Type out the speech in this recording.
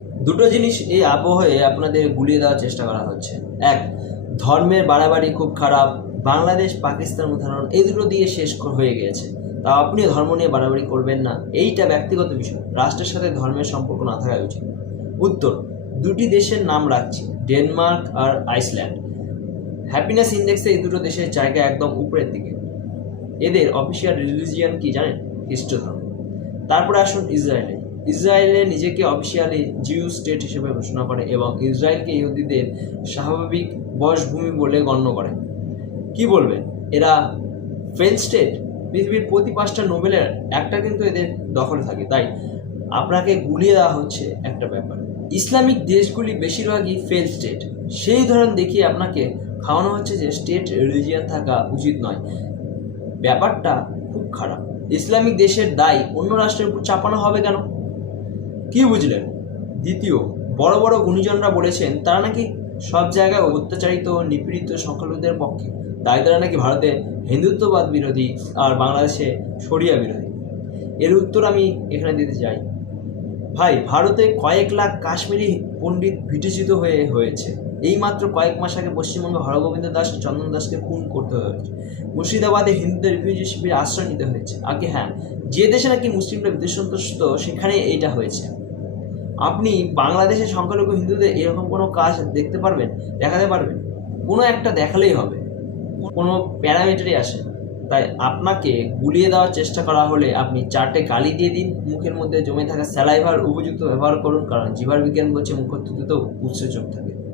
দুটো জিনিস এই আবহাওয়ায় আপনাদের গুলিয়ে দেওয়ার চেষ্টা করা হচ্ছে। এক, ধর্মের বাড়াবাড়ি খুব খারাপ। বাংলাদেশ, পাকিস্তান উদাহরণ, এই দুটো দিয়ে শেষ হয়ে গিয়েছে। তা আপনি ধর্ম নিয়ে বাড়াবাড়ি করবেন না। এইটা ব্যক্তিগত বিষয়। রাষ্ট্রের সাথে ধর্মের সম্পর্ক না থাকা উচিত। উত্তর, দুটি দেশের নাম রাখছি, ডেনমার্ক আর আইসল্যান্ড। হ্যাপিনেস ইন্ডেক্সে এই দুটো দেশের জায়গা একদম উপরের দিকে। এদের অফিসিয়াল রিলিজিয়ান কি জানেন? খ্রিস্ট ধর্ম তারপরে আসুন ইসরায়েলে। ইসরায়েলে নিজেকে অফিসিয়ালি জিউ স্টেট হিসেবে ঘোষণা করে এবং ইসরায়েলকে ইহুদিদের স্বাভাবিক বসভূমি বলে গণ্য করে। কি বলবেন এরা ফেল স্টেট পৃথিবীর প্রতি পাঁচটা নোবেলের একটা কিন্তু এদের দখলে থাকে। তাই আপনাকে গুলিয়ে দেওয়া হচ্ছে একটা ব্যাপার। ইসলামিক দেশগুলি বেশিরভাগই ফেল স্টেট সেই ধরন দেখিয়ে আপনাকে খাওয়ানো হচ্ছে যে স্টেট রিলিজিয়ান থাকা উচিত নয়। ব্যাপারটা খুব খারাপ। ইসলামিক দেশের দায় অন্য রাষ্ট্রের উপর চাপানো হবে কেন? কি বুঝলেন? দ্বিতীয়, বড় বড় গুণীজনরা বলেছেন, তারা নাকি সব জায়গায় অত্যাচারিত, নিপীড়িত সংখ্যালঘুদের পক্ষে। তাই তারা নাকি ভারতে হিন্দুত্ববাদ বিরোধী আর বাংলাদেশে শরিয়া বিরোধী। এর উত্তর আমি এখানে দিতে চাই। ভাই, ভারতে কয়েক লাখ কাশ্মীরি পণ্ডিত বিটিচিত হয়ে হয়েছে। এই মাত্র কয়েক মাস আগে পশ্চিমবঙ্গে হরগোবিন্দ দাস চন্দন দাসকে খুন করতে হয়েছে। মুর্শিদাবাদে হিন্দুদের রিফিউজি শিবিরে আশ্রয় নিতে হয়েছে। আগে হ্যাঁ যে দেশে নাকি মুসলিমরা বিদেশ বিদেশসন্ত্রস্ত সেখানে এইটা হয়েছে। আপনি বাংলাদেশের সংখ্যালঘু হিন্দুদের এরকম কোনো কাজ দেখতে পারবেন? দেখাতে পারবেন? কোনো একটা দেখালেই হবে। কোনো প্যারামিটারই আসে। তাই আপনাকে গুলিয়ে দেওয়ার চেষ্টা করা হলে আপনি চারটে গালি দিয়ে দিন, মুখের মধ্যে জমে থাকা স্যালাইভার উপযুক্ত ব্যবহার করুন, কারণ জীবার বিজ্ঞান বলছে মুখোত্তুতেও উৎসেচক থাকে।